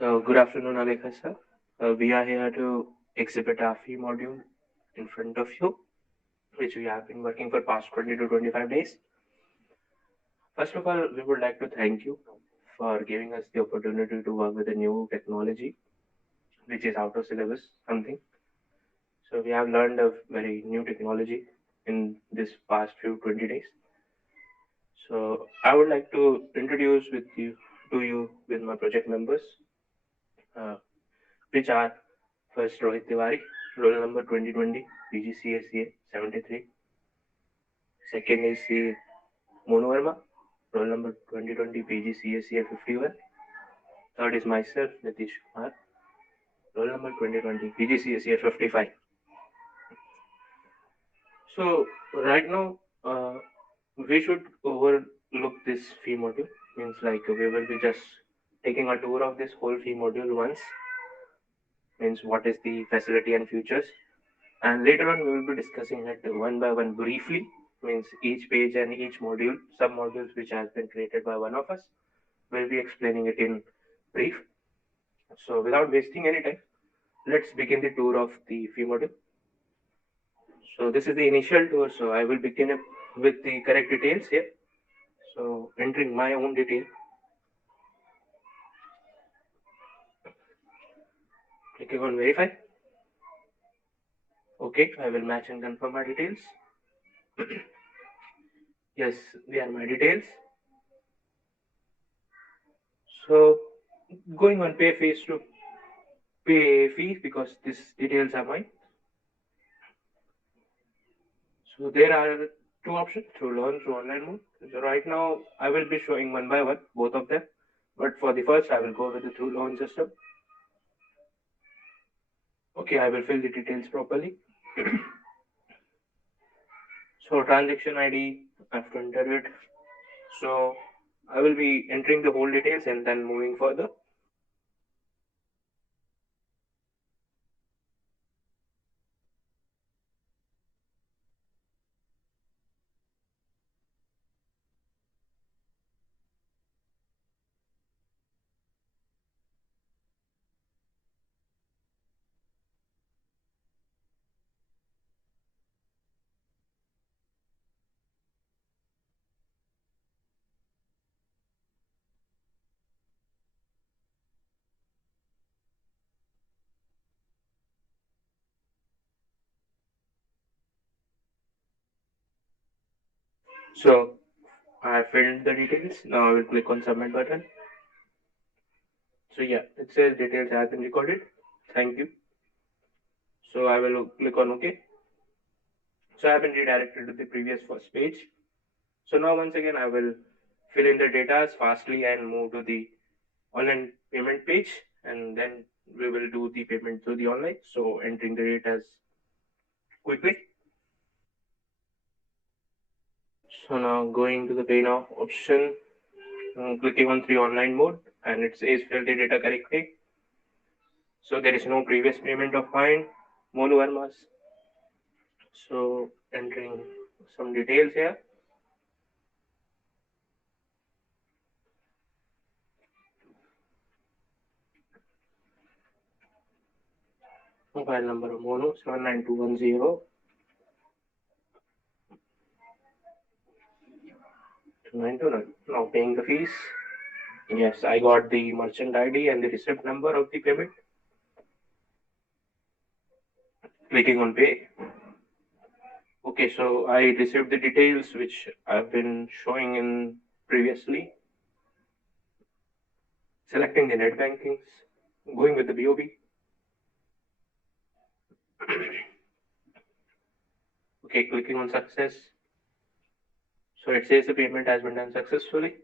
So, good afternoon, Alekha sir. We are here to exhibit our fee module in front of you, which we have been working for past 20 to 25 days. First of all, we would like to thank you for giving us the opportunity to work with a new technology, which is out of syllabus, something. So, we have learned a very new technology in this past few 20 days. So, I would like to introduce to you with my project members, uh, which are first Rohit Tiwari, roll number 2020, PGCSEA 73. Second is Monu Verma, roll number 2020, PGCSEA 51. Third is myself, Nitish Kumar, roll number 2020, PGCSEA 55. So, right now, we should overlook this fee module. Means like we will be just taking a tour of this whole fee module once. Means what is the facility and features, and later on we will be discussing it one by one briefly. Means each page and each module, sub modules which has been created by one of us, will be explaining it in brief. So without wasting any time, let's begin the tour of the fee module. So this is the initial tour, so I will begin up with the correct details here. So entering my own detail, clicking on verify. Okay, I will match and confirm my details. Yes, they are my details. So going on pay fees to pay fee because these details are mine. So there are two options to learn through online mode. So right now I will be showing one by one both of them, but for the first I will go with the through loan system. Okay, I will fill the details properly. So transaction ID, I have to enter it. So I will be entering the whole details and then moving further. So I filled the details. Now I will click on submit button. So yeah, it says details have been recorded. Thank you. So I will click on OK. So I have been redirected to the previous first page. So now once again I will fill in the data fastly and move to the online payment page, and then we will do the payment through the online. So entering the data quickly. So now going to the pay now option, clicking on 3 online mode, and it says fill the data correctly. So there is no previous payment of mine, Monu Verma's. So entering some details here. Mobile number of Mono 79210 929. Now paying the fees. Yes, I got the merchant ID and the receipt number of the payment. Clicking on pay. Okay, so I received the details which I've been showing in previously. Selecting the net bankings, going with the BOB. Okay, clicking on success. So it says the payment has been done successfully.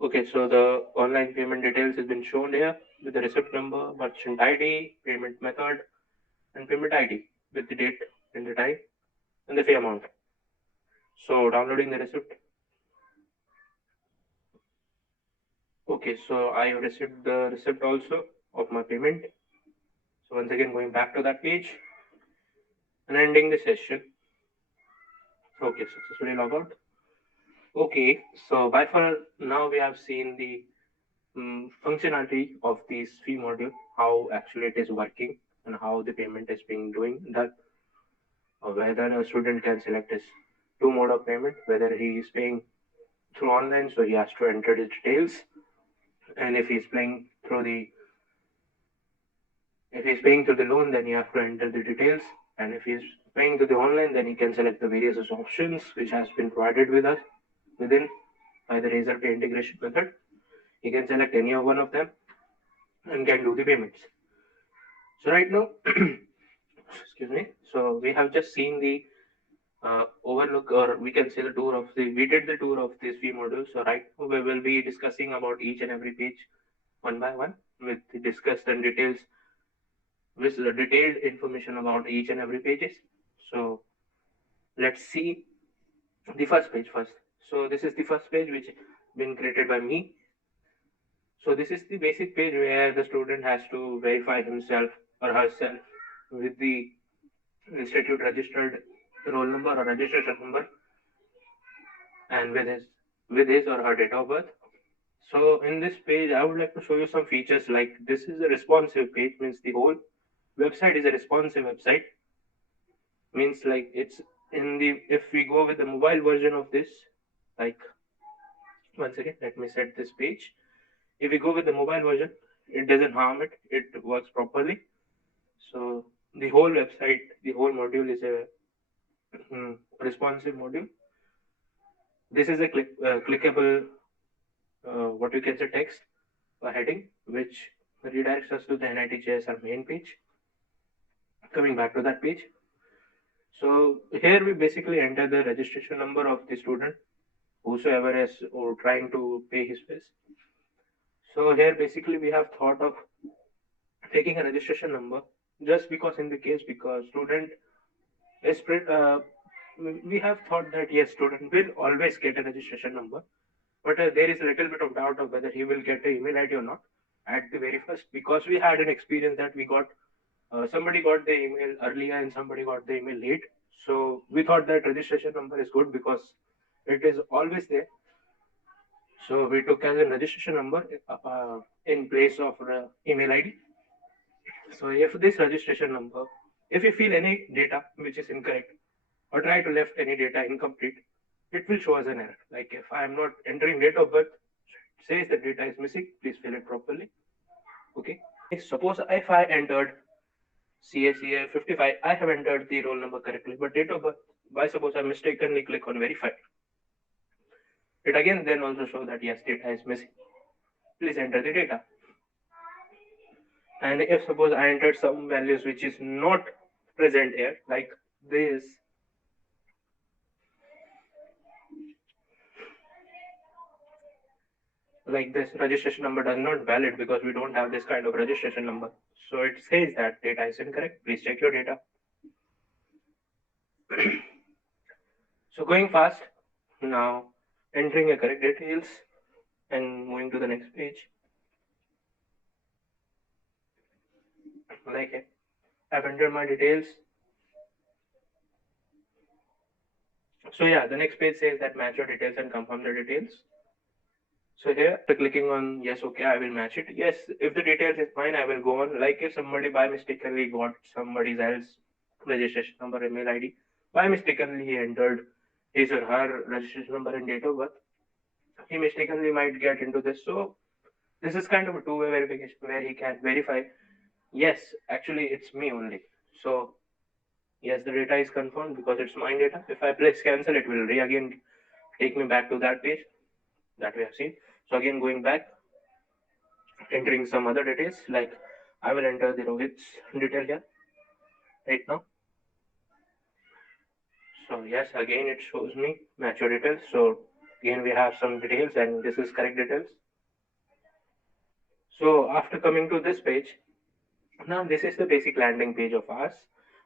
Okay, so the online payment details has been shown here with the receipt number, merchant ID, payment method, and payment ID with the date and the time and the fee amount. So downloading the receipt. Okay, so I received the receipt also of my payment. So once again going back to that page and ending the session. Okay, successfully log out. Okay, so by for now we have seen the functionality of this fee module, how actually it is working and how the payment is being doing, that whether a student can select his two mode of payment, whether he is paying through online, so he has to enter his details, and if he's paying through the loan, then you have to enter the details, and if he's paying to the online, then he can select the various options which has been provided with us within by the Razorpay integration method. He can select any of one of them and can do the payments. So right now, excuse me. So we have just seen the overlook, or we can say the tour of we did the tour of this fee module. So right now we will be discussing about each and every page one by one with the discussed and details, with the detailed information about each and every pages. So let's see the first page first. So this is the first page which been created by me. So this is the basic page where the student has to verify himself or herself with the institute registered roll number or registration number and with his or her date of birth. So in this page, I would like to show you some features like this is a responsive page, means the whole website is a responsive website. Means like it's in the, if we go with the mobile version of this, like once again, let me set this page. If we go with the mobile version, it doesn't harm it, it works properly. So the whole website, the whole module is a responsive module. This is a clickable, what you can say, text or heading, which redirects us to the NIT JSR main page. Coming back to that page. So here we basically enter the registration number of the student, whosoever is or trying to pay his fees. So here basically we have thought of taking a registration number just because in the case because student is we have thought that yes, student will always get a registration number, but there is a little bit of doubt of whether he will get the email ID or not at the very first, because we had an experience that we got somebody got the email earlier and somebody got the email late. So we thought that registration number is good because it is always there. So we took as a registration number in place of email ID. So if this registration number, if you feel any data which is incorrect or try to left any data incomplete, it will show us an error. Like if I am not entering date of birth, it says the data is missing, please fill it properly. Okay. Suppose if I entered CACA 55, I have entered the roll number correctly, but date of birth, by suppose I mistakenly click on verify. It again then also shows that yes, data is missing. Please enter the data. And if suppose I entered some values which is not present here, like this, like this registration number does not valid because we don't have this kind of registration number. So it says that data is incorrect. Please check your data. So going fast, now entering a correct details and moving to the next page. Like it, I've entered my details. So yeah, the next page says that match your details and confirm the details. So here, after clicking on yes, okay, I will match it. Yes, if the details is fine, I will go on. Like if somebody by mistakenly got somebody else registration number, email ID, by mistakenly he entered his or her registration number and date of birth, he mistakenly might get into this. So this is kind of a two-way verification where he can verify, yes, actually it's me only. So yes, the data is confirmed because it's my data. If I press cancel, it will again take me back to that page that we have seen. So again, going back, entering some other details, like I will enter the Rohit's detail here right now. So yes, again it shows me match your details. So again we have some details and this is correct details. So after coming to this page, now this is the basic landing page of ours,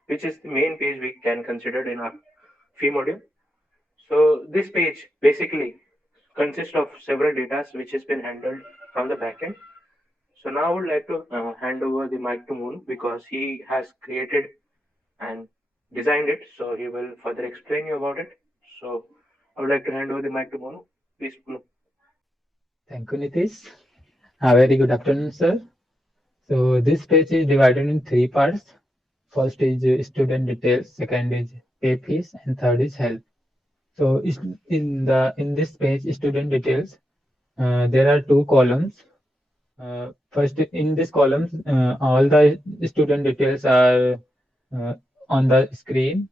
which is the main page we can consider in our fee module. So this page basically consists of several data which has been handled from the backend. So now I would like to hand over the mic to Moon because he has created and designed it. So he will further explain you about it. So I would like to hand over the mic to Moon. Please, Moon. Thank you, Nitish. A very good afternoon, sir. So this page is divided in three parts. First is student details, second is pay fees, and third is help. So in this page, student details, there are two columns. First, in this columns, all the student details are uh, on the screen.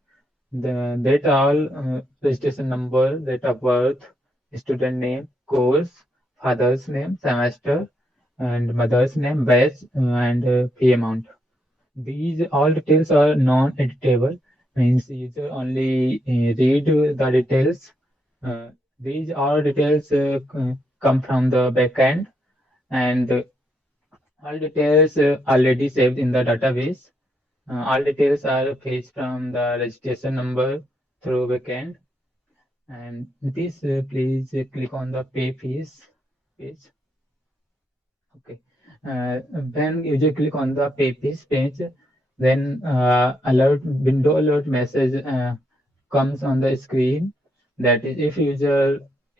That all registration number, date of birth, student name, course, father's name, semester, and mother's name, batch, and fee amount. These all details are non-editable, means user only read the details. Uh, these all details come from the backend, and all details already saved in the database. All details are fetched from the registration number through backend. And this, please click on the pay fees page. Okay. When user click on the pay fees page, then window alert message comes on the screen. That is,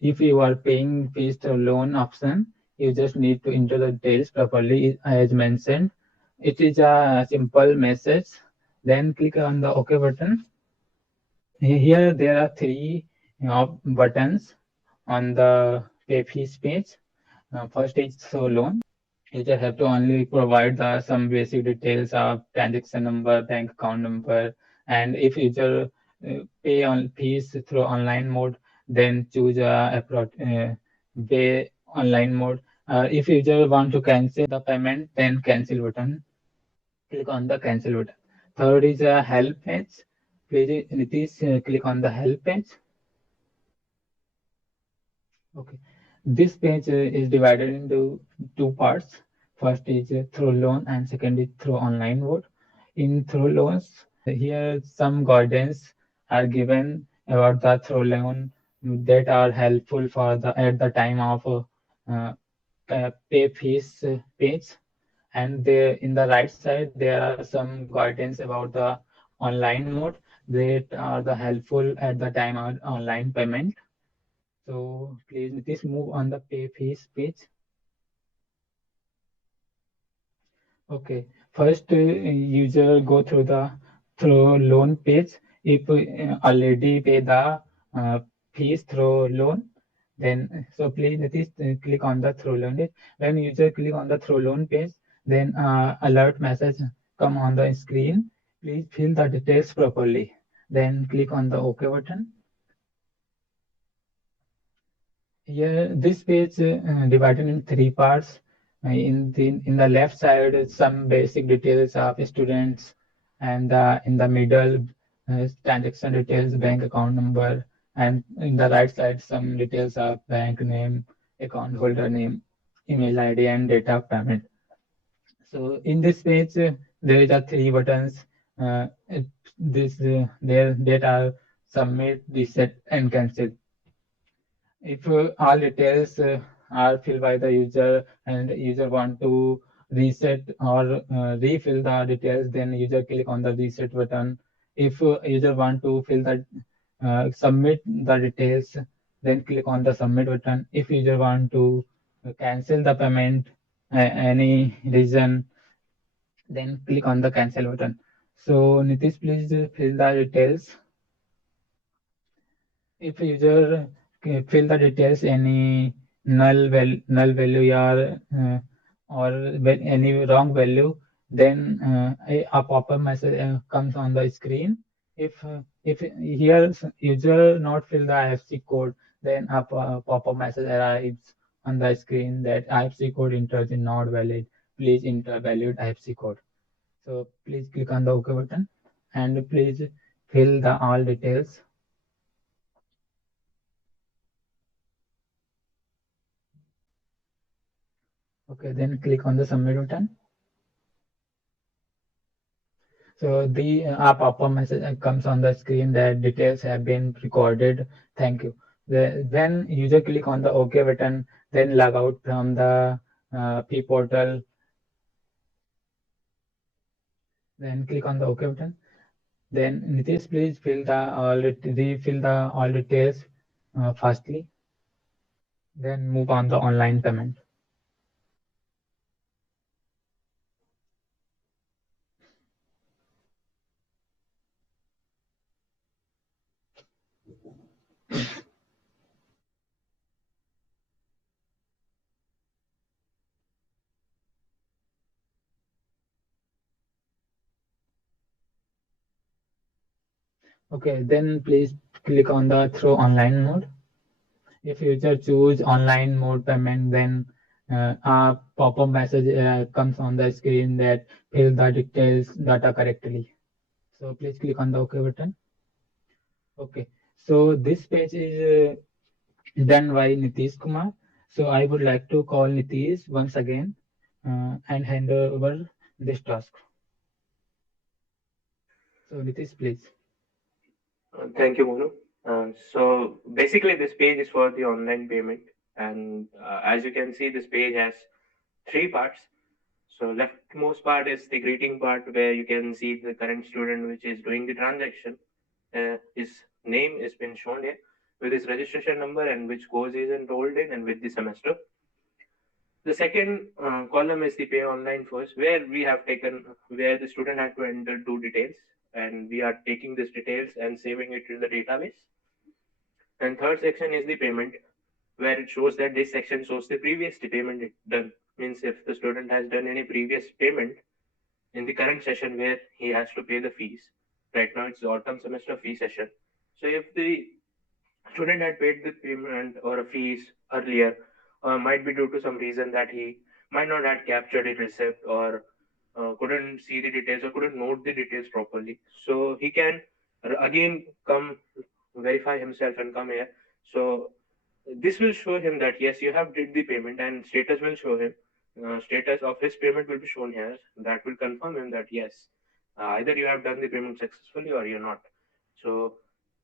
if you are paying fees to loan option, you just need to enter the details properly as mentioned. It is a simple message. Then click on the OK button. Here there are three buttons on the pay fees page. First is show loan. You just have to only provide some basic details of transaction number, bank account number, and if user pay on fees through online mode, then choose pay online mode. If user want to cancel the payment, then cancel button. Click on the cancel button. Third is a help page. Please, Nitish, click on the help page. Okay. This page is divided into two parts. First is through loan and second is through online mode. In through loans, here some guidance are given about the through loan that are helpful for the at the time of pay fees page. And there in the right side there are some guidance about the online mode that are the helpful at the time of online payment. So please move on the pay fees page. Okay. First, user go through the through loan page. If already pay the fees through loan, then so please click on the through loan page. When user click on the through loan page, then alert message come on the screen. Please fill the details properly. Then click on the OK button. Yeah, this page divided in three parts. In the left side, some basic details of students, and in the middle, transaction details, bank account number, and in the right side, some details of bank name, account holder name, email ID, and date of payment. So in this page, there is a three buttons. This there that are submit, reset, and cancel. If all details are filled by the user and user want to reset or refill the details, then user click on the reset button. If user want to fill the submit the details, then click on the submit button. If user want to cancel the payment any reason, then click on the cancel button. So Nitish, please fill the details. If user fill the details, any null value or any wrong value, then a pop-up message comes on the screen. If here user not fill the IFSC code, then a pop-up message arrives on the screen that IFSC code entered is not valid. Please enter valid IFSC code. So please click on the OK button and please fill the all details. Okay, then click on the submit button. So the pop-up message comes on the screen that details have been recorded. Thank you. When user click on the OK button, then log out from the P portal. Then click on the OK button. Then Nitish, please refill the all details fastly. Then move on the online payment. Okay, then please click on the through online mode. If you just choose online mode payment, then a pop-up message comes on the screen that fill the details data correctly. So please click on the OK button. Okay, so this page is done by Nitish Kumar. So I would like to call Nitish once again and hand over this task. So Nitish, please. Thank you, Monu. So basically, this page is for the online payment, and as you can see, this page has three parts. So leftmost part is the greeting part, where you can see the current student which is doing the transaction. His name is been shown here with his registration number and which course he is enrolled in and with the semester. The second column is the pay online first, where we have taken where the student had to enter two details, and we are taking these details and saving it in the database. And third section is the payment, where it shows that this section shows the previous payment it done. Means if the student has done any previous payment in the current session where he has to pay the fees. Right now it's the autumn semester fee session. So if the student had paid the payment or a fees earlier, might be due to some reason that he might not have captured a receipt or couldn't see the details or couldn't note the details properly. So he can again come verify himself and come here. So this will show him that yes, you have did the payment, and status will show him. Status of his payment will be shown here. That will confirm him that yes, either you have done the payment successfully or you're not. So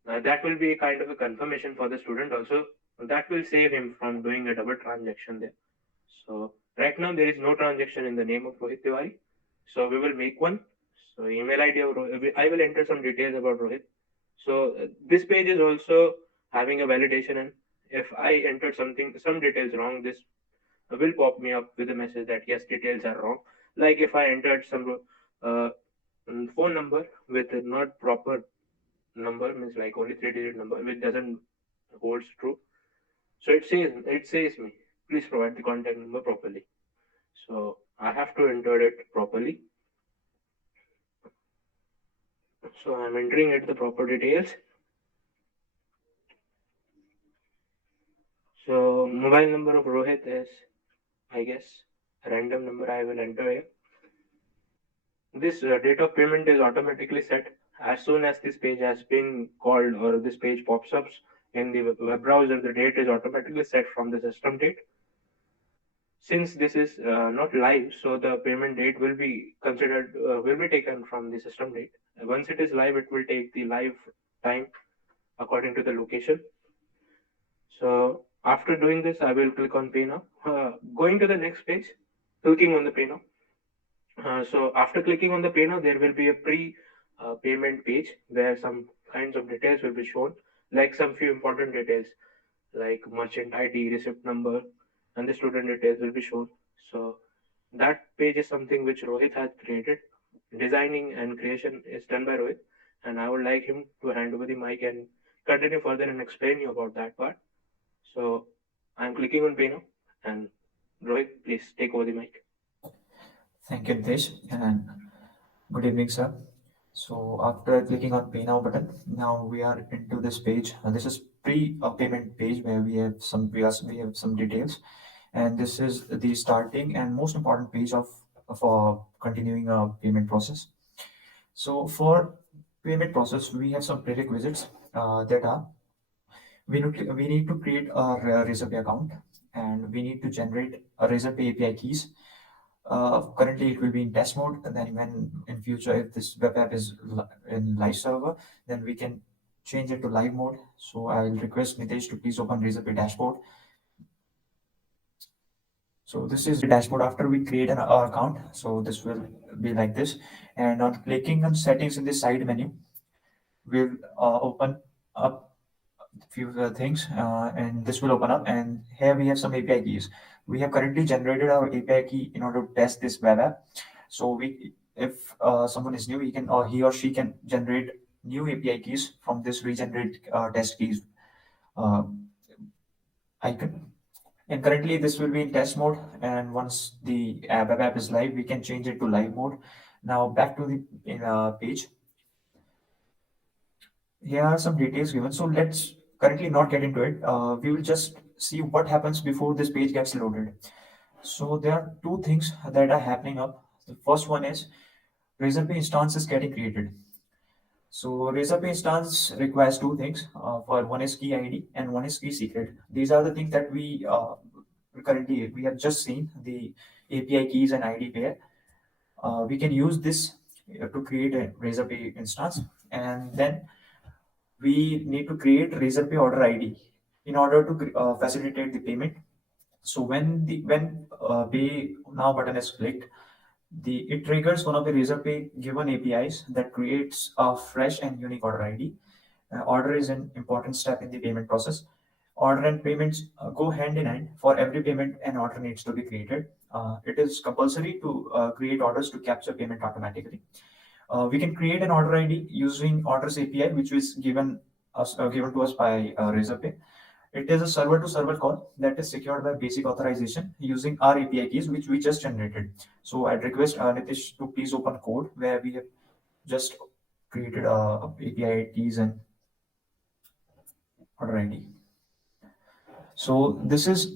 that will be a kind of a confirmation for the student also. That will save him from doing a double transaction there. So right now there is no transaction in the name of Rohit Tiwari. So we will make one. So email ID of Rohit, I will enter some details about Rohit. So this page is also having a validation, and if I entered some details wrong, this will pop me up with a message that yes, details are wrong. Like if I entered some uh, phone number with a not proper number, means like only 3-digit number, which doesn't holds true. So it says me, please provide the contact number properly. So I have to enter it properly. So I'm entering it the proper details. So mobile number of Rohit is, I guess, a random number I will enter here. This date of payment is automatically set as soon as this page has been called or this page pops up in the web browser. The date is automatically set from the system date. Since this is not live, so the payment date will be considered will be taken from the system date. Once it is live, it will take the live time according to the location. So after doing this, I will click on pay now. Going to the next page, clicking on the pay now. So after clicking on the pay now, there will be a pre-payment page where some kinds of details will be shown, like some few important details like merchant ID, receipt number, and the student details will be shown. So that page is something which Rohit has created. Designing and creation is done by Rohit, and I would like him to hand over the mic and continue further and explain you about that part. So I'm clicking on pay now, and Rohit, please take over the mic. Thank you, Nitesh, and good evening, sir. So after clicking on Pay Now button, now we are into this page. This is pre-payment page where we have some details, and this is the starting and most important page for continuing a payment process. So for payment process, we have some prerequisites that are we need to create a Razorpay account, and we need to generate a Razorpay API keys. Currently, it will be in test mode, and then when in future, if this web app is in live server, then we can change it to live mode. So I'll request Nitesh to please open Razorpay dashboard. So this is the dashboard after we create our account. So this will be like this, and on clicking on settings in the side menu, we'll open up few things, and this will open up, and here we have some API keys. We have currently generated our API key in order to test this web app. So if someone is new, he or she can generate new API keys from this regenerate test keys uh, icon. And currently this will be in test mode, and once the web app is live, we can change it to live mode. Now back to the page. here are some details given. So let's currently not get into it. We will just see what happens before this page gets loaded. So there are two things that are happening up. The first one is Razorpay instance is getting created. So Razorpay instance requires two things. For one is key ID and one is key secret. These are the things that we have just seen, the API keys and ID pair. We can use this to create a Razorpay instance, and then we need to create Razorpay order ID in order to facilitate the payment. So when Pay Now button is clicked, it triggers one of the Razorpay given APIs that creates a fresh and unique order ID. Order is an important step in the payment process. Order and payments go hand in hand. For every payment, an order needs to be created. It is compulsory to create orders to capture payment automatically. We can create an order ID using Orders API, which was given to us by Razorpay. It is a server-to-server call that is secured by basic authorization using our API keys, which we just generated. So I'd request Nitish to please open code where we have just created API keys and order ID. So this is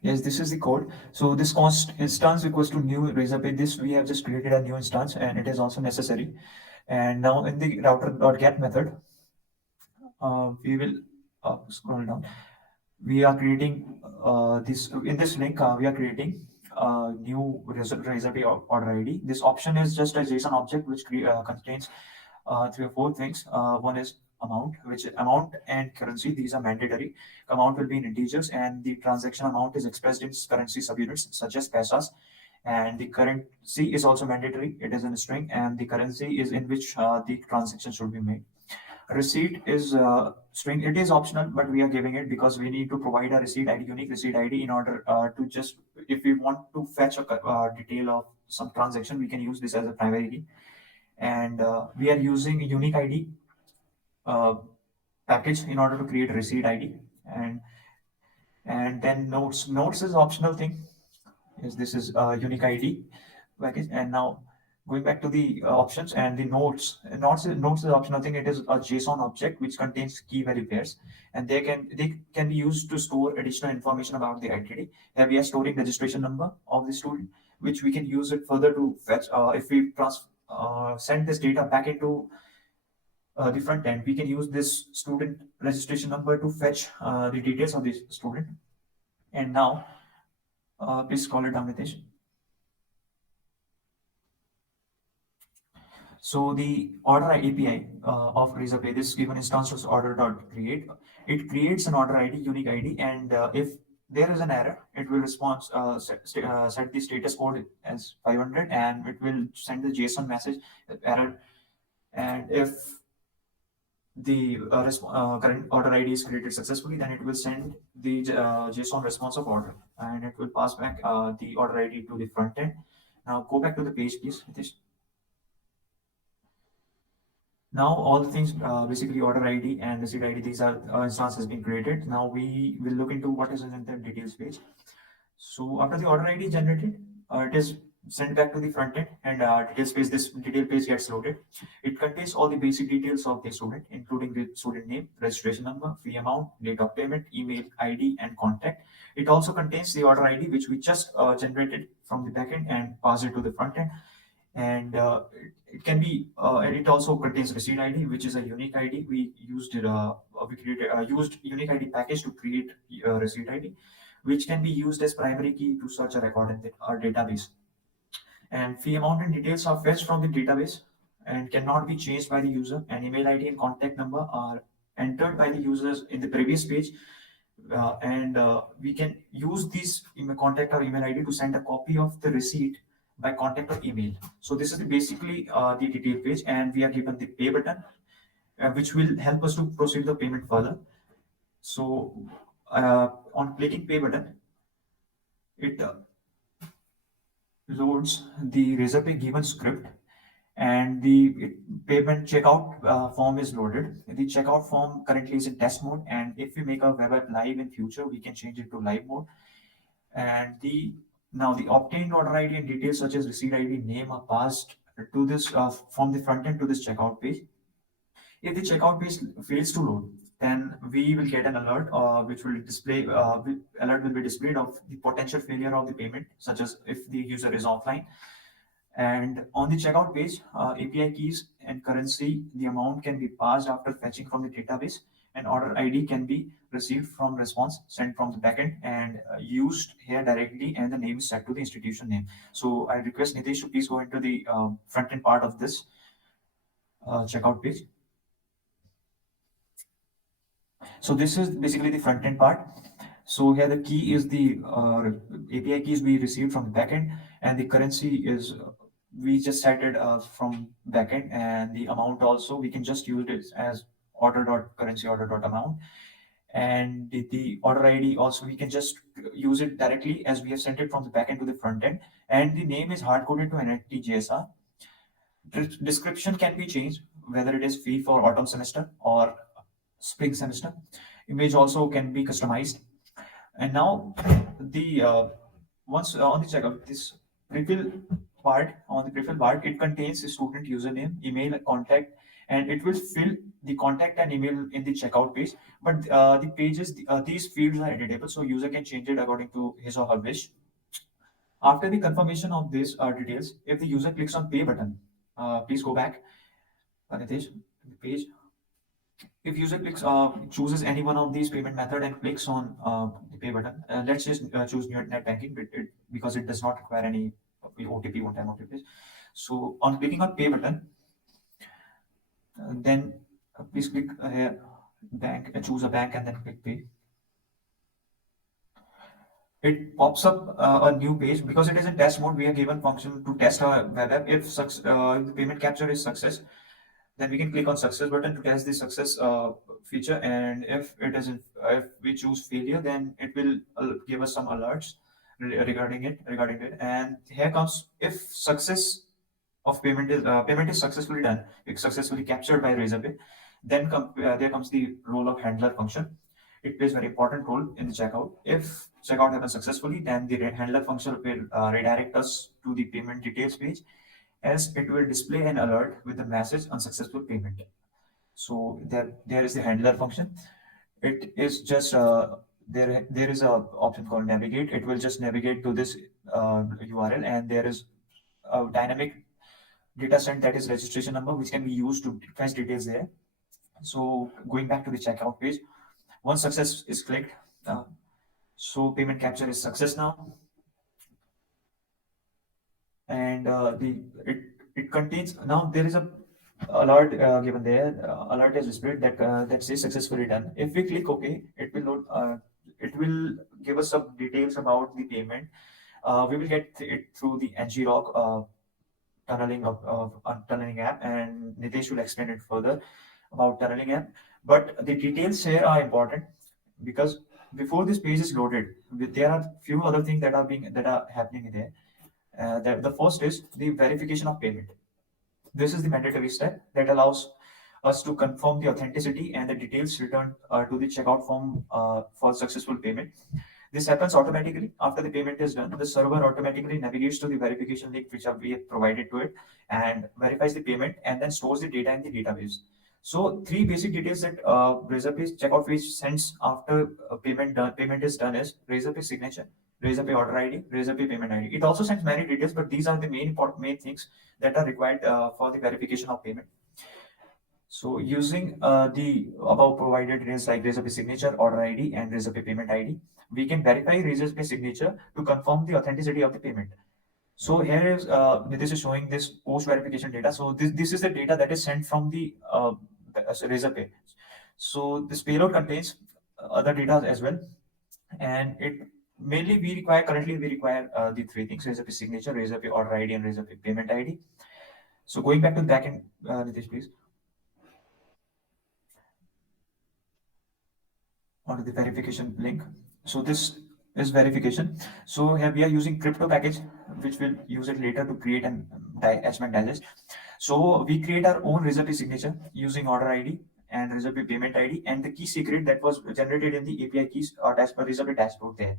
Yes, this is the code. So this const instance equals to new Razorpay. This we have just created a new instance, and it is also necessary. And now in the router.get method, we will scroll down. We are creating this in this link. We are creating new Razorpay order ID. This option is just a JSON object which contains three or four things. One is amount, which amount and currency, these are mandatory. Amount will be in integers, and the transaction amount is expressed in currency subunits such as pesos. And the currency is also mandatory. It is in a string, and the currency is in which the transaction should be made. Receipt is string. It is optional, but we are giving it because we need to provide a receipt ID, unique receipt ID, in order to just, if we want to fetch a detail of some transaction, we can use this as a primary key. And we are using a unique ID package in order to create receipt ID. And then notes is optional thing. Yes, this is a unique ID package. And now going back to the options and the notes is optional thing. It is a JSON object which contains key value pairs, and they can be used to store additional information about the entity. Here we are storing registration number of the student, which we can use it further to fetch. If we send this data back into the front end, we can use this student registration number to fetch the details of the student. And now, please scroll it down, Nitesh. So the order API of Razorpay, this given instance was order.create. It creates an order ID, unique ID, and if there is an error, it will set the status code as 500, and it will send the JSON message error. And if the current order ID is created successfully, then it will send the JSON response of order, and it will pass back the order ID to the front end. Now go back to the page, please, Nitish. Now all the things, basically order ID and receipt ID, these are instance has been created. Now we will look into what is in the details page. So after the order ID is generated, it is sent back to the front end, and this detail page gets loaded. It contains all the basic details of the student, including the student name, registration number, fee amount, date of payment, email ID, and contact. It also contains the order ID, which we just generated from the backend and passed it to the front end. And it can be, and it also contains receipt ID, which is a unique ID. We used unique ID package to create receipt ID, which can be used as primary key to search a record in our database. And fee amount and details are fetched from the database and cannot be changed by the user. And email ID and contact number are entered by the users in the previous page. And we can use these contact or email ID to send a copy of the receipt by contact or email. So this is basically the detail page, and we are given the pay button, which will help us to proceed the payment further. So on clicking pay button, it loads the Razorpay given script, and the payment checkout form is loaded. The checkout form currently is in test mode, and if we make our web app live in future, we can change it to live mode. And the Now the obtained order ID and details such as receipt ID, name are passed to this from the front end to this checkout page. If the checkout page fails to load, then we will get an alert which will display, alert will be displayed of the potential failure of the payment, such as if the user is offline. And on the checkout page, API keys and currency, the amount can be passed after fetching from the database, and order ID can be received from response sent from the backend and used here directly, and the name is set to the institution name. So I request Nitesh to please go into the front end part of this checkout page. So this is basically the front end part. So here the key is the API keys we received from the backend, and the currency is we just set it from backend, and the amount also we can just use it as order.currency order.amount, and the order ID also we can just use it directly as we have sent it from the backend to the front end, and the name is hard coded to NFT JSR. Description can be changed whether it is fee for autumn semester or spring semester. Image also can be customized. And now the once on the checkout, this prefill part, on the prefill part, it contains the student username, email, contact, and it will fill the contact and email in the checkout page. But the pages, these fields are editable, so user can change it according to his or her wish. After the confirmation of these details, if the user clicks on pay button, please go back, Nitesh, the page. If user clicks chooses any one of these payment method and clicks on the pay button, let's just choose net banking because it does not require any OTP, one-time OTPs. So on clicking on pay button, then please click here bank, choose a bank and then click pay. It pops up a new page. Because it is in test mode, we are given function to test our web app. If the payment capture is success, then we can click on success button to test the success feature, and if it isn't, if we choose failure, then it will give us some alerts regarding it. And here comes, if success of payment is successfully done, it's successfully captured by Razorpay, then there comes the role of handler function. It plays very important role in the checkout. If checkout happens successfully, then the handler function will redirect us to the payment details page, as it will display an alert with the message unsuccessful payment. So there is the handler function. It is just there is a option called navigate. It will just navigate to this URL, and there is a dynamic data set, that is registration number, which can be used to fetch details there. So going back to the checkout page, once success is clicked, so payment capture is success now, and it contains, now there is a alert given there. Alert is displayed that says successfully done. If we click OK, it will load. It will give us some details about the payment. We will get it through the ngrok tunneling tunneling app, and Nitesh will explain it further about tunneling app. But the details here are important, because before this page is loaded, there are few other things that are happening there. The first is the verification of payment. This is the mandatory step that allows us to confirm the authenticity and the details returned to the checkout form for successful payment. This happens automatically after the payment is done. The server automatically navigates to the verification link which we have provided to it, and verifies the payment, and then stores the data in the database. So three basic details that Razorpay checkout page sends after payment is done is Razorpay signature, Razorpay order ID, Razorpay payment ID. It also sends many details, but these are the main things that are required for the verification of payment. So using the above provided details like Razorpay signature, order ID, and Razorpay payment ID, we can verify Razorpay signature to confirm the authenticity of the payment. So here is this is showing this post verification data. So this is the data that is sent from the Razorpay. So this payload contains other data as well, and it mainly currently we require the three things: Razorpay signature, Razorpay order ID, and Razorpay payment ID. So going back to the backend, Nitesh, please. Onto the verification link. So this is verification. So here we are using crypto package, which will use it later to create an HMAC digest. So we create our own Razorpay signature using order ID and Razorpay payment ID, and the key secret that was generated in the API keys Razorpay dashboard there.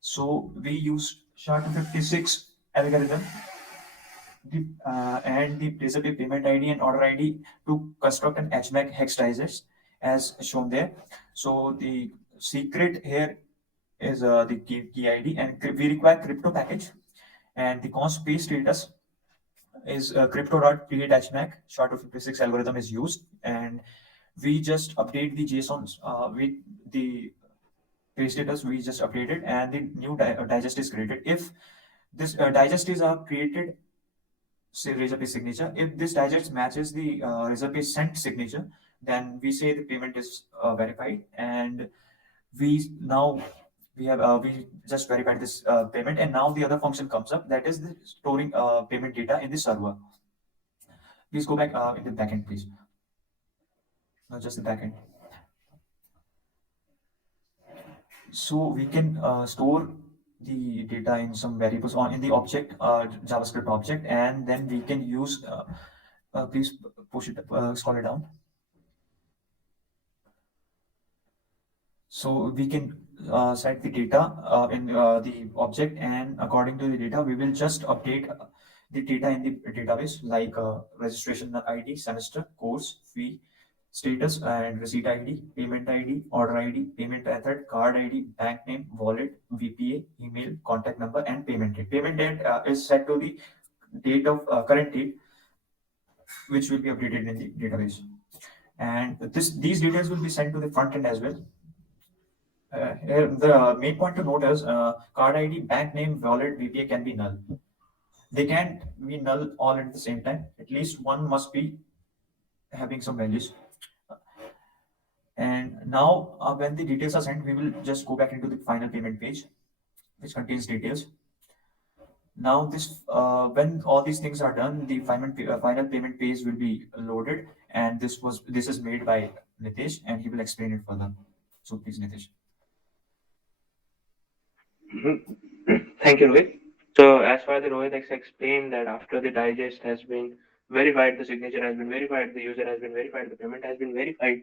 So we use SHA-256 algorithm and the Razorpay payment ID and order ID to construct an HMAC hex digest as shown there. So the secret here is the key ID, and we require crypto package, and the const pay status is crypto.create HMAC SHA-256 algorithm is used, and we just update the JSONs with the pay status we just updated, and the new digest is created. If this digest is created, say Razorpay signature, if this digest matches the Razorpay sent signature, then we say the payment is verified, and we just verified this payment, and now the other function comes up, that is the storing payment data in the server. Please go back in the backend, please. Not just the backend. So we can store the data in some variables in the object, JavaScript object, and then we can use. Please push it, scroll it down. So we can set the data in the object, and according to the data, we will just update the data in the database, like registration ID, semester, course, fee, status, and receipt ID, payment ID, order ID, payment method, card ID, bank name, wallet, VPA, email, contact number, and payment date. Payment date is set to the date of current date, which will be updated in the database. And these details will be sent to the front end as well. Here, the main point to note is card ID, bank name, wallet, VPA can be null. They can't be null all at the same time. At least one must be having some values. And now when the details are sent, we will just go back into the final payment page, which contains details. Now this, when all these things are done, the final payment page will be loaded, and this is made by Nitesh, and he will explain it further. So please, Nitesh. Thank you, Rohit. So as far as Rohit has explained, that after the digest has been verified, the signature has been verified, the user has been verified, the payment has been verified,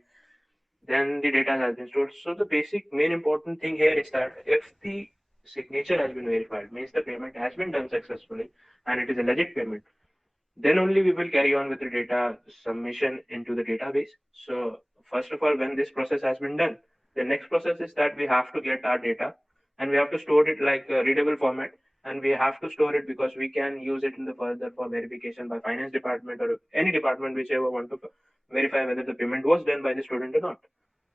then the data has been stored. So the basic main important thing here is that if the signature has been verified, means the payment has been done successfully and it is a legit payment, then only we will carry on with the data submission into the database. So first of all, when this process has been done, the next process is that we have to get our data and we have to store it like a readable format, and we have to store it because we can use it in the further for verification by finance department or any department whichever want to verify whether the payment was done by the student or not.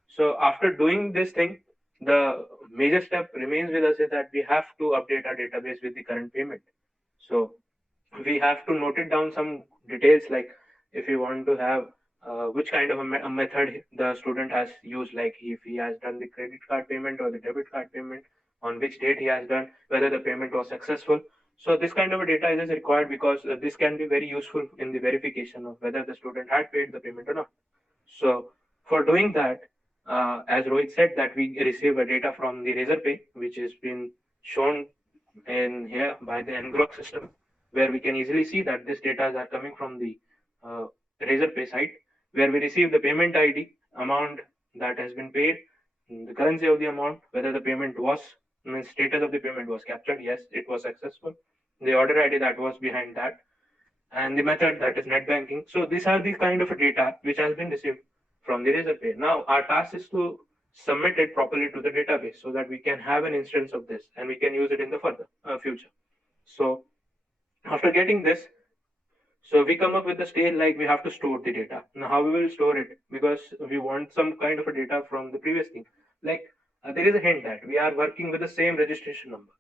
So after doing this thing, the major step remains with us is that we have to update our database with the current payment. So we have to note it down some details, like if you want to have which kind of a method the student has used, like if he has done the credit card payment or the debit card payment, on which date he has done, whether the payment was successful. So this kind of a data is required because this can be very useful in the verification of whether the student had paid the payment or not. So for doing that, as Rohit said, that we receive a data from the Razorpay, which has been shown in here by the ngrok system, where we can easily see that this data are coming from the Razorpay site, where we receive the payment ID, amount that has been paid, the currency of the amount, whether the payment was, means status of the payment was captured, yes, it was successful, the order ID that was behind that, and the method, that is net banking. So these are the kind of data which has been received from the Razorpay. Now our task is to submit it properly to the database so that we can have an instance of this and we can use it in the further future. So after getting this, so we come up with the stage like we have to store the data. Now how we will store it, because we want some kind of a data from the previous thing. Like there is a hint that we are working with the same registration number.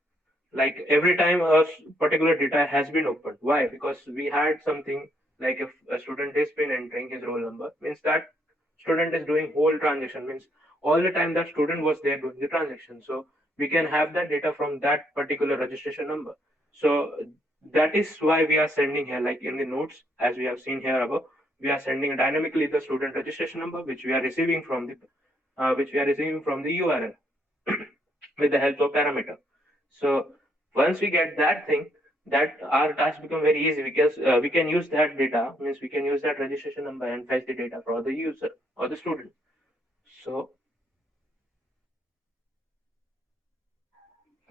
Like every time a particular data has been opened. Why? Because we had something like if a student has been entering his roll number, means that student is doing whole transaction, means all the time that student was there doing the transaction. So we can have that data from that particular registration number. So that is why we are sending here, like in the notes, as we have seen here above, we are sending dynamically the student registration number, which we are receiving from the URL with the help of parameter. So once we get that thing, that our task become very easy, because we can use that data, means we can use that registration number and fetch the data for the user or the student. So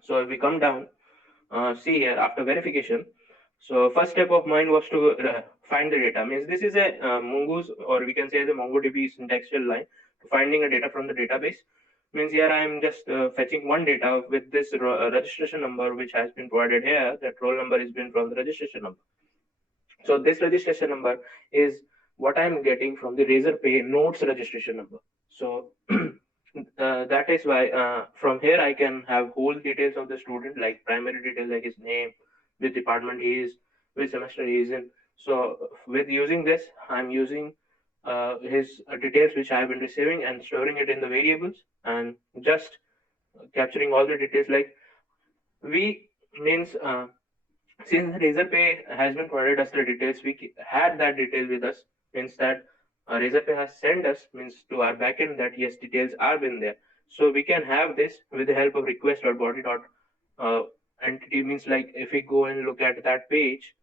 if we come down, see here after verification. So first step of mine was to find the data. Means this is a Mongoose, or we can say the MongoDB syntactical line to finding a data from the database. Means here I am just fetching one data with this registration number which has been provided here. That roll number is been from the registration number. So this registration number is what I am getting from the Razorpay notes registration number. So that is why from here I can have whole details of the student, like primary details like his name, which department he is, which semester he is in. So with using this, I'm using his details which I have been receiving and storing it in the variables and just capturing all the details. Like we means since Razorpay has been provided us the details, we had that detail with us. Means that Razorpay has sent us means to our backend that yes, details are been there. So we can have this with the help of request.body dot entity. Means like if we go and look at that page,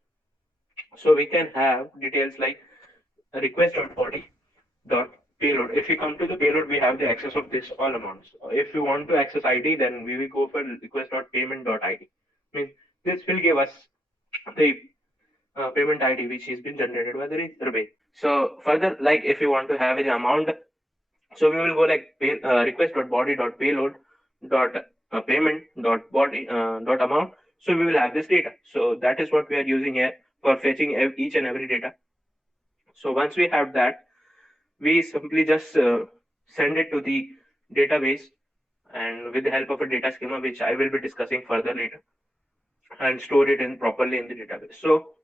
so we can have details like request.body dot payload. If we come to the payload, we have the access of this all amounts. If you want to access ID, then we will go for request.payment.id. Means this will give us the payment ID which has been generated by the Razorpay. So further, like if you want to have the amount, so we will go like request.body.payload.payment.body.amount. So we will have this data. So that is what we are using here for fetching each and every data. So once we have that, we simply just send it to the database, and with the help of a data schema, which I will be discussing further later, and store it in properly in the database. So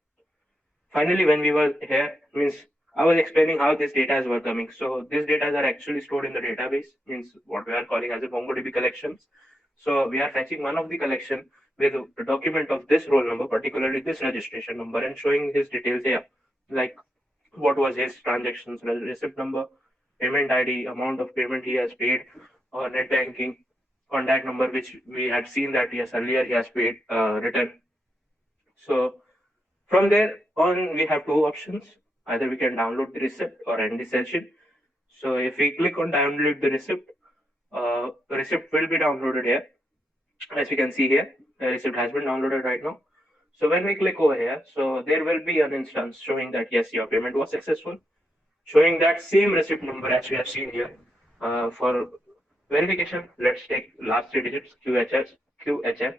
finally, when we were here, means I was explaining how this data were coming. So these data are actually stored in the database, means what we are calling as a MongoDB collections. So we are fetching one of the collection with a document of this roll number, particularly this registration number, and showing his details here, like what was his transactions, receipt number, payment ID, amount of payment he has paid, or net banking, contact number, which we had seen that yes, earlier he has paid return. So from there on, we have two options. Either we can download the receipt or end the session. So if we click on download the receipt will be downloaded here. As we can see here, the receipt has been downloaded right now. So when we click over here, so there will be an instance showing that yes, your payment was successful, showing that same receipt number as we have seen here. For verification, let's take last three digits QHF,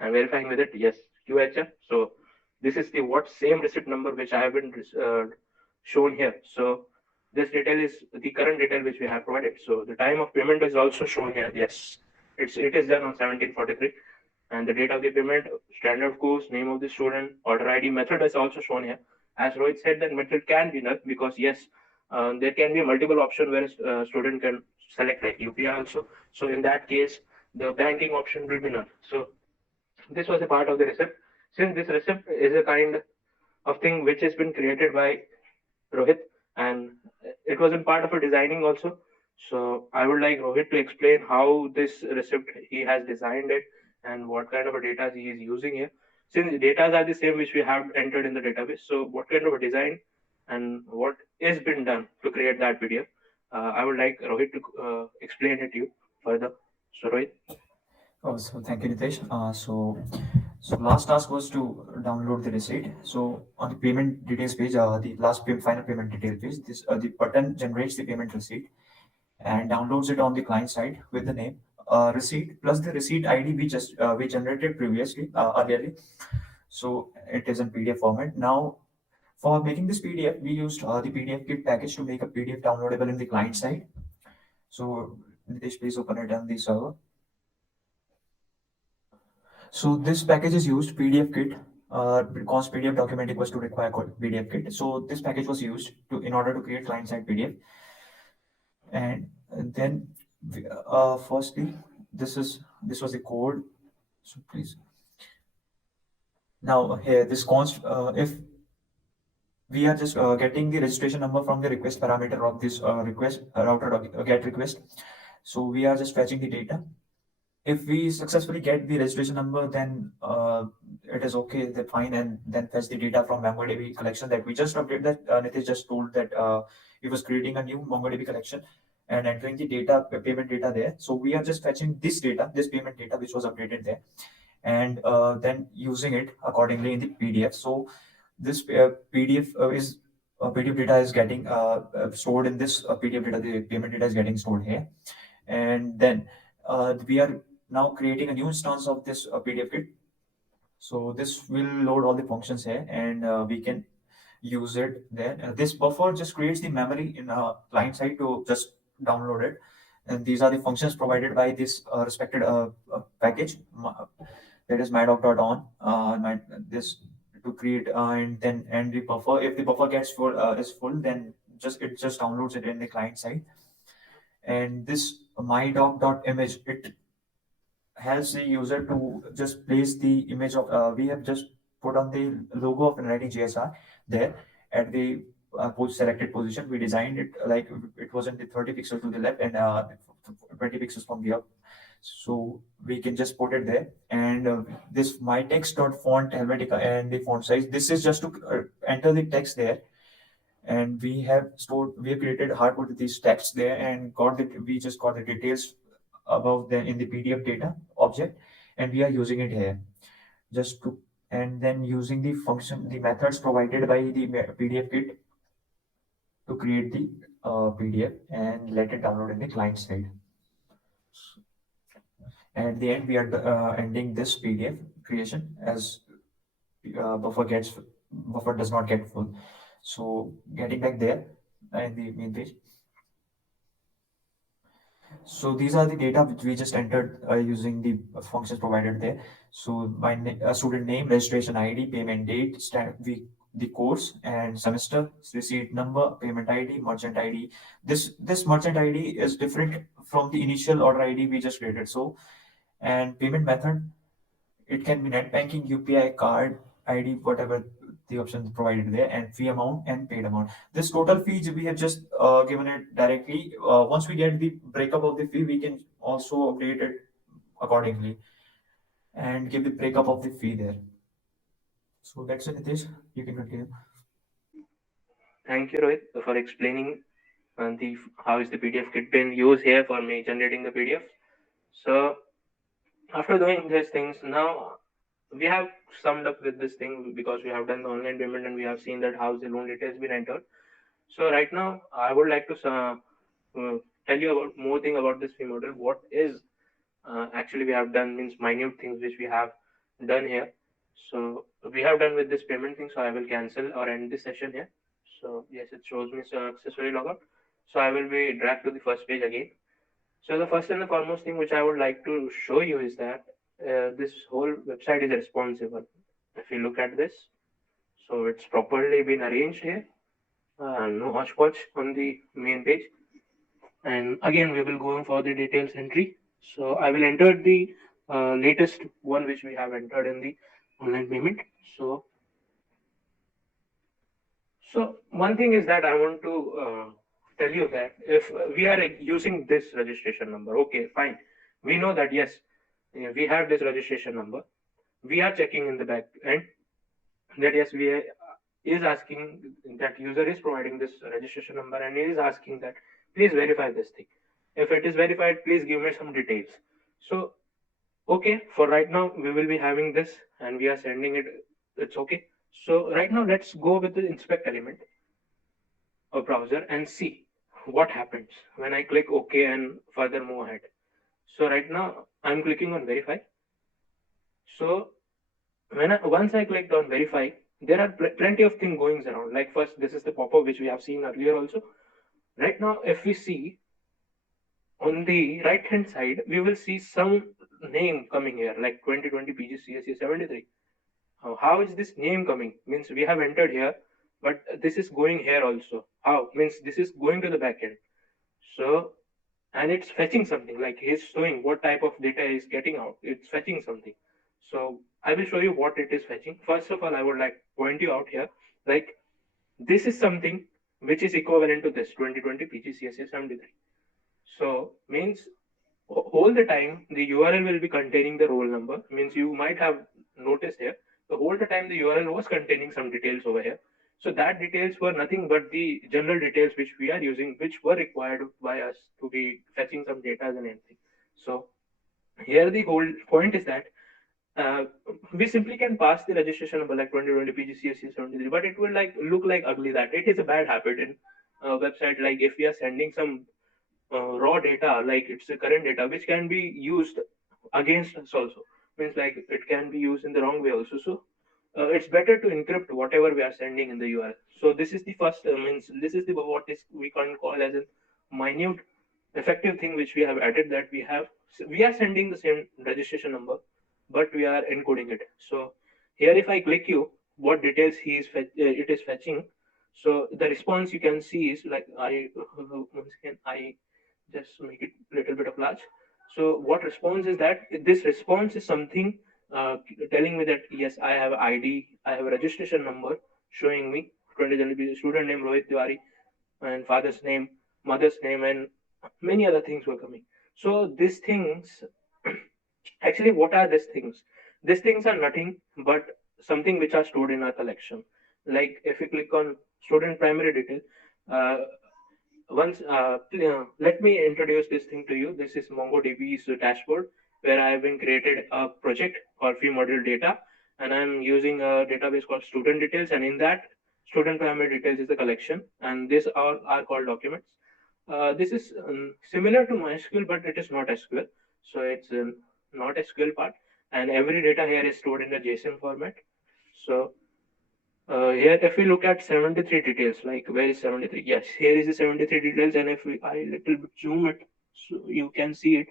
and verifying with it, yes, QHF. So this is the what same receipt number which I have been shown here. So this detail is the current detail which we have provided. So the time of payment is also shown here. Yes, it is done on 1743, and the date of the payment, standard course, name of the student, order ID, method is also shown here. As Rohit said, that method can be null because yes, there can be a multiple option where a student can select like UPI also. So in that case, the banking option will be null. So this was a part of the receipt. Since this receipt is a kind of thing which has been created by Rohit, and it was a part of a designing also. So I would like Rohit to explain how this receipt he has designed it and what kind of a data he is using here. Since the data are the same which we have entered in the database, so what kind of a design and what is been done to create that video? I would like Rohit to explain it to you further. So Rohit. Oh, so thank you, Nitesh. So last task was to download the receipt. So on the payment details page, the final payment detail page, this the button generates the payment receipt and downloads it on the client side with the name receipt plus the receipt ID we generated previously earlier. So it is in PDF format. Now for making this PDF, we used the PDF kit package to make a PDF downloadable in the client side. So Nitesh, please open it on the server. So this package is used PDF kit because PDF document equals to require PDF kit. So this package was used in order to create client side PDF. And then firstly, this was the code. So please. Now here this const if we are just getting the registration number from the request parameter of this request router get request. So we are just fetching the data. If we successfully get the registration number, then it is okay, that's fine, and then fetch the data from MongoDB collection that we just updated. That Nitish just told that he was creating a new MongoDB collection and entering the data, payment data there. So we are just fetching this data, this payment data, which was updated there, and then using it accordingly in the PDF. So this PDF data is getting stored in this PDF data. The payment data is getting stored here, and then we are now creating a new instance of this PDF kit. So this will load all the functions here, and we can use it there. This buffer just creates the memory in client side to just download it. And these are the functions provided by this respected package that is mydoc.on. This to create and then end the buffer. If the buffer gets full is full, then just downloads it in the client side. And this mydoc.image, it helps the user to just place the image of we have just put on the logo of Enwriting GSR there at the selected position. We designed it like it was in the 30 pixels to the left and 20 pixels from the up. So we can just put it there. And this my text.font Helvetica and the font size, this is just to enter the text there. And we have created hardcoded these texts there and we just got the details above them in the PDF data object, and we are using it here just to, and then using the methods provided by the PDF kit to create the PDF and let it download in the client side. And at the end, we are ending this PDF creation as buffer does not get full. So getting back there in the main page. So these are the data which we just entered using the functions provided there. So my student name, registration ID, payment date, the course and semester, receipt number, payment ID, merchant ID. This merchant ID is different from the initial order ID we just created. So, and payment method, it can be net banking, UPI, card, ID, whatever the options provided there, and fee amount and paid amount. This total fees we have just given it directly. Once we get the breakup of the fee, we can also update it accordingly and give the breakup of the fee there. So that's it, Nitish. You can continue. Thank you, Rohit, for explaining how is the PDF kit been used here for me generating the PDF. So after doing these things, now we have summed up with this thing because we have done the online payment and we have seen that how the loan details been entered. So right now, I would like to tell you about more thing about this fee model. What is actually we have done means minute things which we have done here. So we have done with this payment thing. So I will cancel or end this session here. So yes, it shows me successfully log out. So I will be dragged to the first page again. So the first and the foremost thing which I would like to show you is that this whole website is responsible. If you look at this, so it's properly been arranged here. No hodgepodge on the main page. And again, we will go for the details entry. So I will enter the latest one which we have entered in the online payment. So one thing is that I want to tell you that if we are using this registration number, okay, fine. We know that yes, we have this registration number. We are checking in the back end that yes, is asking that user is providing this registration number and is asking that please verify this thing. If it is verified, please give me some details. So okay, for right now we will be having this and we are sending it. It's okay. So right now let's go with the inspect element of browser and see what happens when I click OK and further move ahead. So right now I'm clicking on verify. So once I clicked on verify, there are plenty of things going around. Like first, this is the pop-up which we have seen earlier also. Right now, if we see on the right hand side, we will see some name coming here like 2020 PGCSE 73. How is this name coming? Means we have entered here, but this is going here also. How? Means this is going to the backend. So, and it's fetching something like he's showing what type of data is getting out. It's fetching something. So I will show you what it is fetching. First of all, I would like to point you out here, like this is something which is equivalent to this 2020 PGCSE 73. So means all the time the URL will be containing the roll number. Means you might have noticed here the whole the time the URL was containing some details over here. So that details were nothing but the general details which we are using, which were required by us to be fetching some data and anything. So here the whole point is that we simply can pass the registration number like 2020 PGCSE 73, but it will like look like ugly. That it is a bad habit in website. Like if we are sending some raw data, like it's the current data, which can be used against us also. Means like it can be used in the wrong way also. So it's better to encrypt whatever we are sending in the URL. So this is the first means this is the what is we can call as a minute effective thing which we have added, that we are sending the same registration number, but we are encoding it. So here if I click you, what details it is fetching. So the response you can see is like once again I just make it a little bit of large. So what response is that? This response is something telling me that yes, I have ID, I have a registration number showing me 20 student name Rohit Tiwari and father's name, mother's name, and many other things were coming. So these things, actually, what are these things? These things are nothing but something which are stored in our collection. Like if you click on student primary detail, uh, let me introduce this thing to you. This is MongoDB's dashboard where I have been created a project called fee module data, and I'm using a database called student details, and in that student primary details is the collection, and these are called documents. This is similar to MySQL, but it is not SQL. So it's not SQL part, and every data here is stored in the JSON format. So here, if we look at 73 details, like where is 73? Yes, here is the 73 details, and if I little bit zoom it, so you can see it.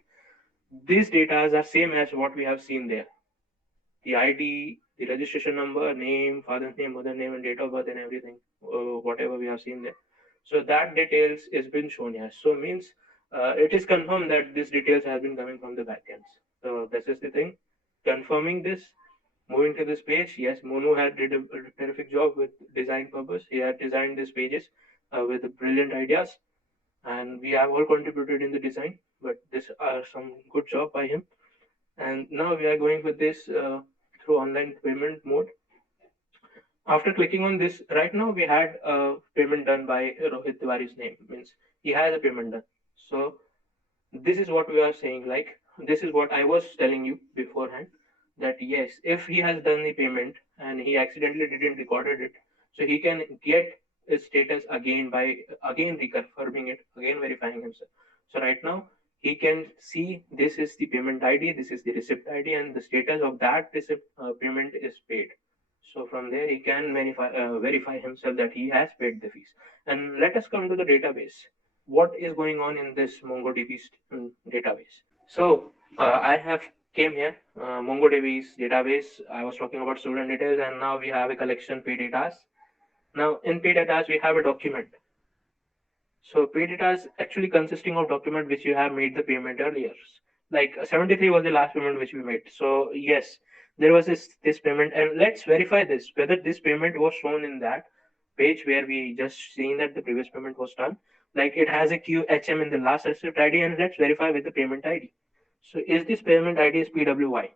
These data are same as what we have seen there. The ID, the registration number, name, father's name, mother name, and date of birth, and everything, whatever we have seen there. So that details is been shown here. So means it is confirmed that these details have been coming from the backends. So this is the thing. Confirming this, moving to this page, yes, Monu had did a terrific job with design purpose. He had designed these pages with brilliant ideas, and we have all contributed in the design. But this are some good job by him. And now we are going with this through online payment mode. After clicking on this, right now we had a payment done by Rohit Tiwari's name. Means he has a payment done. So this is what we are saying. Like this is what I was telling you beforehand, that yes, if he has done the payment and he accidentally didn't recorded it, so he can get his status again by again reconfirming it, again verifying himself. So right now he can see this is the payment ID, this is the receipt ID, and the status of that receipt payment is paid. So from there he can verify himself that he has paid the fees. And let us come to the database. What is going on in this MongoDB database? So I have came here, MongoDB's database. I was talking about student details, and now we have a collection pdatas. Now in pdatas we have a document. So pdata is actually consisting of document which you have made the payment earlier. Like 73 was the last payment which we made. So yes, there was this payment, and let's verify this whether this payment was shown in that page where we just seen that the previous payment was done. Like it has a QHM in the last receipt ID, and let's verify with the payment ID. So is this payment ID is PWY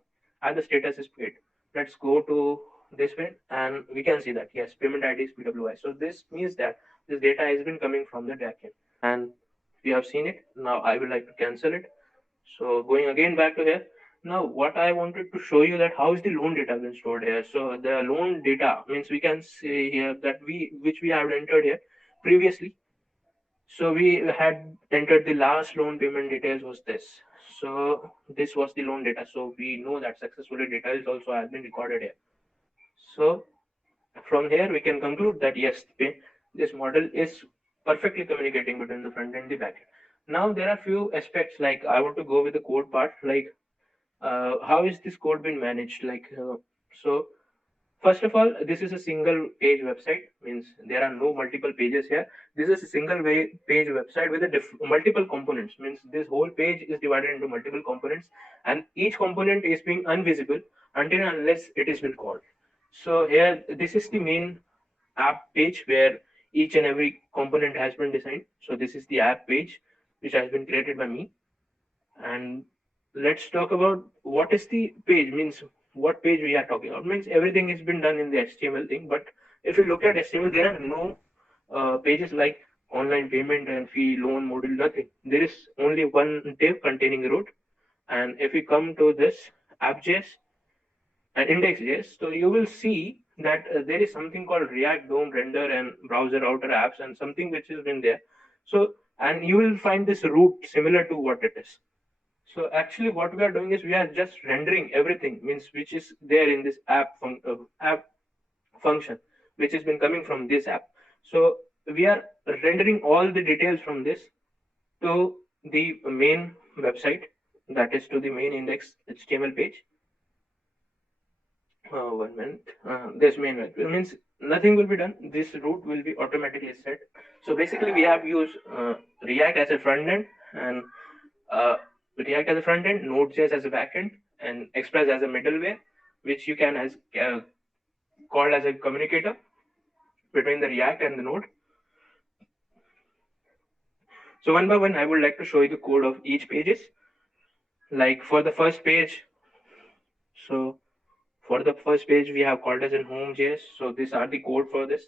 and the status is paid? Let's go to this way and we can see that yes, payment ID is PWY. So this means that this data has been coming from the backend, and we have seen it. Now I would like to cancel it. So going again back to here. Now what I wanted to show you that how is the loan data been stored here. So the loan data means we can see here that which we have entered here previously. So we had entered the last loan payment details was this. So this was the loan data. So we know that successfully data is also has been recorded here. So from here we can conclude that yes, this model is perfectly communicating between the front and the back. Now there are few aspects, like I want to go with the code part, like how is this code been managed? Like so first of all, this is a single page website, means there are no multiple pages here. This is a single page website with multiple components, means this whole page is divided into multiple components, and each component is being invisible until and unless it is been called. So here, this is the main app page where each and every component has been designed. So this is the app page which has been created by me. And let's talk about what is the page, means what page we are talking about. Means everything has been done in the HTML thing, but if you look at HTML, there are no pages like online payment and fee, loan module, nothing. There is only one div containing root. And if we come to this app.js, index.js. So you will see that there is something called React DOM render and browser router apps and something which has been there. So, and you will find this root similar to what it is. So actually what we are doing is we are just rendering everything, means which is there in this app function, which has been coming from this app. So we are rendering all the details from this to the main website, that is to the main index HTML page. 1 minute. This main web means nothing will be done. This route will be automatically set. So basically, we have used React as a front end and React as a front end, Node.js as a back end, and Express as a middleware, which you can as called as a communicator between the React and the Node. So one by one, I would like to show you the code of each pages. Like for the first page, so for the first page, we have called as in home.js. So these are the code for this.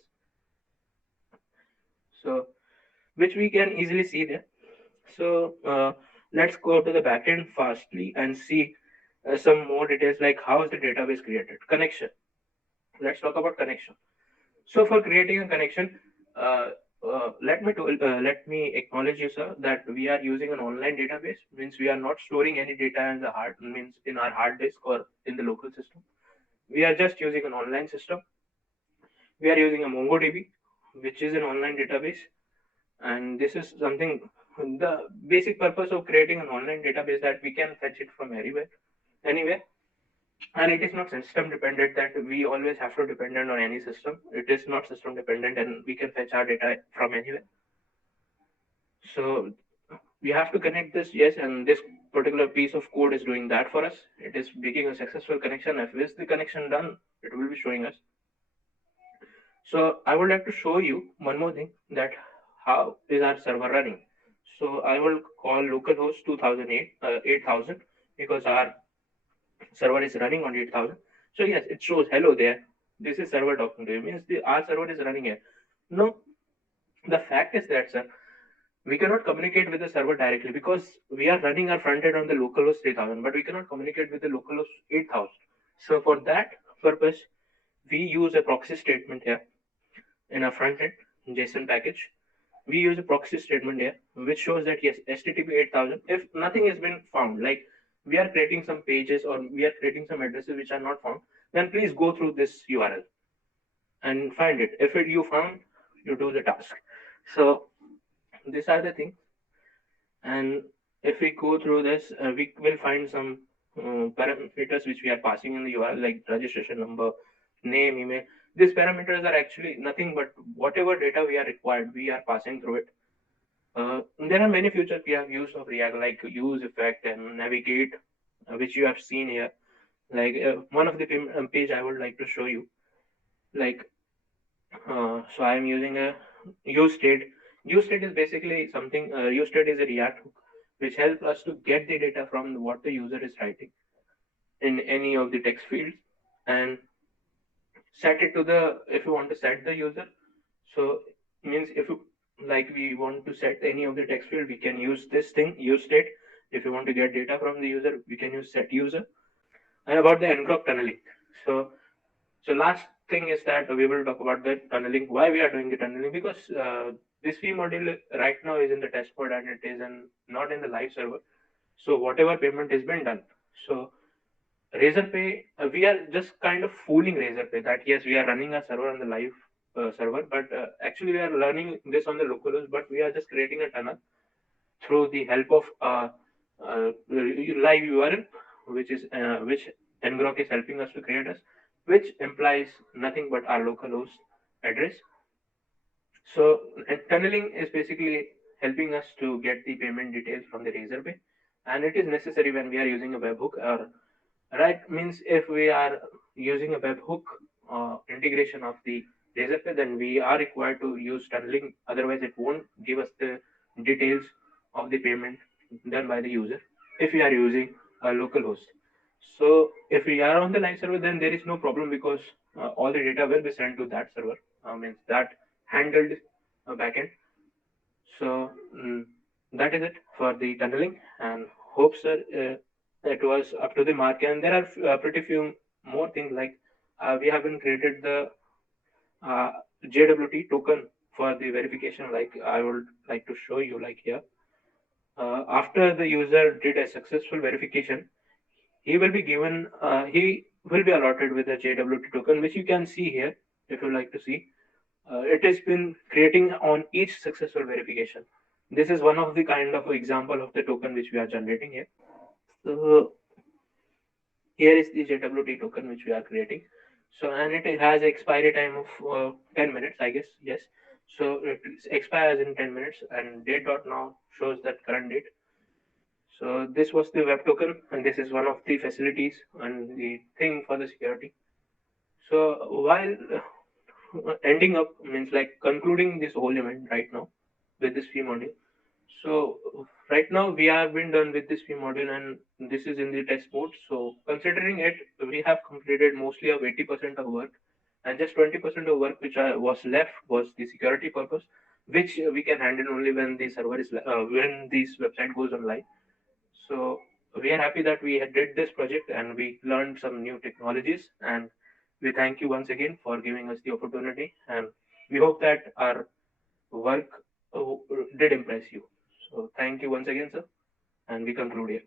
So which we can easily see there. So let's go to the backend fastly and see some more details like how is the database created. Connection. Let's talk about connection. So for creating a connection, let me acknowledge you, sir, that we are using an online database. Means we are not storing any data in the in our hard disk or in the local system. We are just using an online system. We are using a MongoDB, which is an online database, and this is something, the basic purpose of creating an online database, that we can fetch it from anywhere, and it is not system dependent, that we always have to dependent on any system. It is not system dependent, and we can fetch our data from anywhere. So we have to connect this, yes, and this particular piece of code is doing that for us. It is making a successful connection. If is the connection done, it will be showing us. So I would like to show you one more thing, that how is our server running. So I will call localhost 8000 because our server is running on 8000. So yes, it shows hello there. This is server talking to you, means our server is running here. No, the fact is that, sir, we cannot communicate with the server directly because we are running our front end on the localhost 3000, but we cannot communicate with the localhost 8000. So for that purpose, we use a proxy statement here in our front end JSON package. We use a proxy statement here, which shows that yes, HTTP 8000. If nothing has been found, like we are creating some pages or we are creating some addresses which are not found, then please go through this URL and find it. If you found, you do the task. So these are the things. And if we go through this, we will find some parameters which we are passing in the URL, like registration number, name, email. These parameters are actually nothing but whatever data we are required, we are passing through it. There are many features we have used of React, like use effect and navigate, which you have seen here. Like one of the page I would like to show you. Like, so I am using a use state. Use state is basically something. Use state is a React hook which helps us to get the data from what the user is writing in any of the text fields and set it to the, if you want to set the user. So means if you, like we want to set any of the text field, we can use this thing, use state. If you want to get data from the user, we can use set user. And about the ngrok tunneling. So last thing is that we will talk about the tunneling, why we are doing the tunneling, because this fee module right now is in the test mode and it is not in the live server. So whatever payment has been done. So Razorpay, we are just kind of fooling Razorpay that yes, we are running a server on the live server, but actually we are learning this on the localhost, but we are just creating a tunnel through the help of live URL, which ngrok is helping us to create us, which implies nothing but our localhost address. So tunneling is basically helping us to get the payment details from the Razorpay, and it is necessary when we are using a webhook. Or right, means if we are using a webhook integration of the Razorpay, then we are required to use tunneling. Otherwise, it won't give us the details of the payment done by the user if we are using a local host. So if we are on the live server, then there is no problem because all the data will be sent to that server. Means that handled backend. So that is it for the tunneling, and hope, sir, it was up to the mark. And there are pretty few more things like we haven't created the JWT token for the verification. Like I would like to show you, like here. After the user did a successful verification, he will be given, he will be allotted with a JWT token, which you can see here if you like to see. It has been creating on each successful verification. This is one of the kind of example of the token which we are generating here. So here is the JWT token which we are creating. So, and it has expiry time of 10 minutes, I guess. Yes. So it expires in 10 minutes, and date dot now shows that current date. So this was the web token, and this is one of the facilities and the thing for the security. So while ending up means like concluding this whole event right now with this fee module. So right now we have been done with this fee module, and this is in the test mode. So considering it, we have completed mostly of 80% of work, and just 20% of work which was left was the security purpose, which we can handle only when the server is when this website goes online. So we are happy that we did this project and we learned some new technologies, and we thank you once again for giving us the opportunity, and we hope that our work did impress you. So thank you once again, sir, and we conclude here.